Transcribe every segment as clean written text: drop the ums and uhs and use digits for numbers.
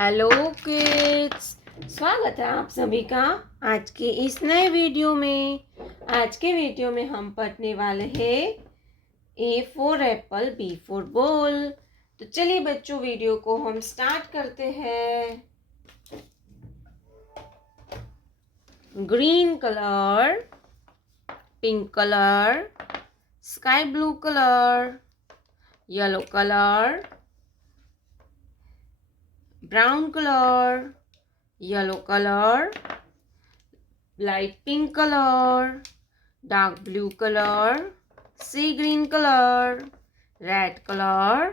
Hello kids, स्वागत है आप सभी का आज के इस नए वीडियो में। आज के वीडियो में हम पढ़ने वाले हैं A for Apple, B for ball. तो चलिए बच्चों, वीडियो को हम स्टार्ट करते हैं। Green colour, pink colour, sky blue colour, yellow colour, brown color, yellow color, light pink color, dark blue color, sea green color, red color,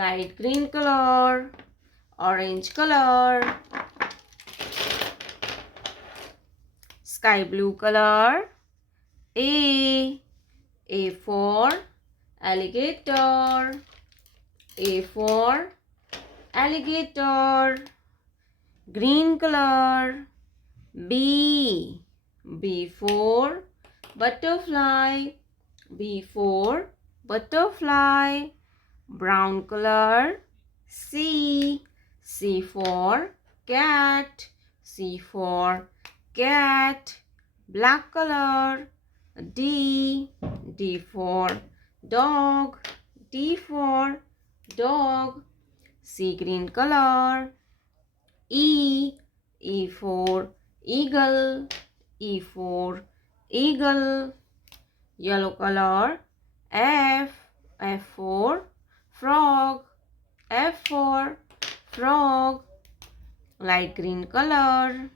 light green color, orange color, sky blue color. A for alligator, A for alligator. Green color. B for butterfly, B for butterfly. Brown color. C for cat, C for cat. Black color. D for dog, D for dog. Sea green color. E for eagle, E for eagle. Yellow color. F for frog, F for frog. Light green color.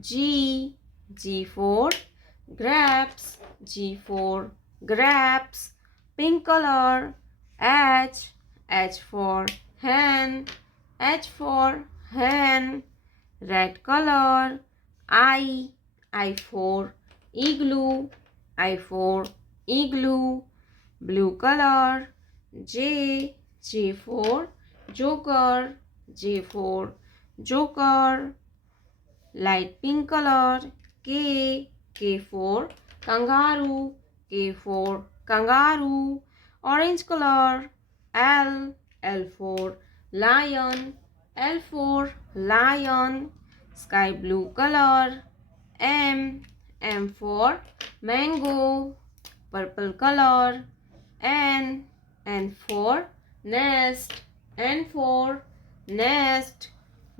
G for grapes, G for grapes. Pink color. H for hen, H for hen. Red color. I for igloo, I for igloo. Blue color. J for joker, J for joker. Light pink color. K for kangaroo, K for kangaroo. Orange color. L for lion, L for lion. Sky blue color. M for mango, purple color. N for nest, N for nest.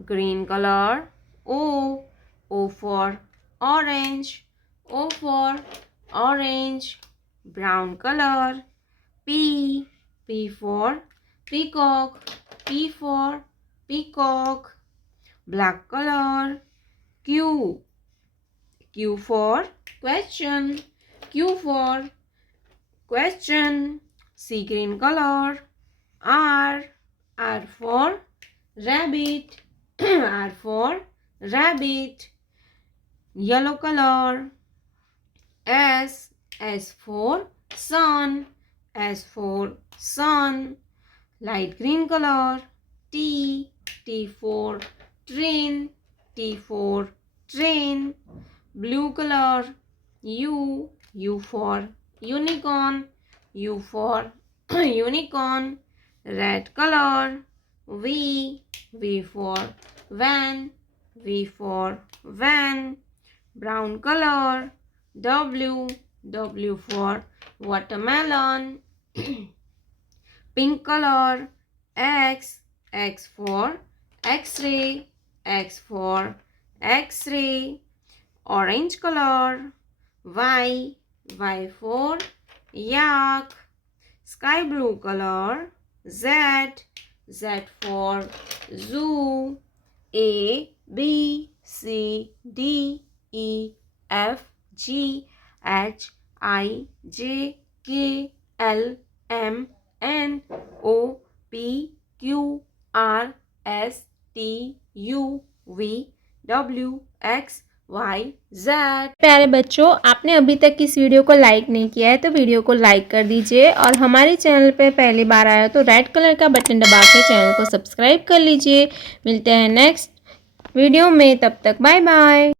Green color. O for orange, O for orange. Brown color. P for peacock, P for peacock. Black color. Q for question, Q for question. Sea green color. R for rabbit, R for rabbit. Yellow color. S for sun, S for sun. Light green color. T for train, T for train. Blue color. U for unicorn, U for unicorn. Red color. V for van, V for van. Brown color. W for watermelon. Pink color. X for X-ray, X for X-ray. Orange color. Y for yak. Sky blue color. Z for zoo. A B C D E F G H I J K L M N O P Q R S T U V W X Y Z। प्यारे बच्चों, आपने अभी तक इस video को like नहीं किया है तो वीडियो को लाइक कर दीजिए और हमारे चैनल पे पहली बार आया तो रेड कलर का बटन दबा के चैनल को सब्सक्राइब कर लीजिए। मिलते हैं नेक्स्ट वीडियो में, तब तक बाय बाय।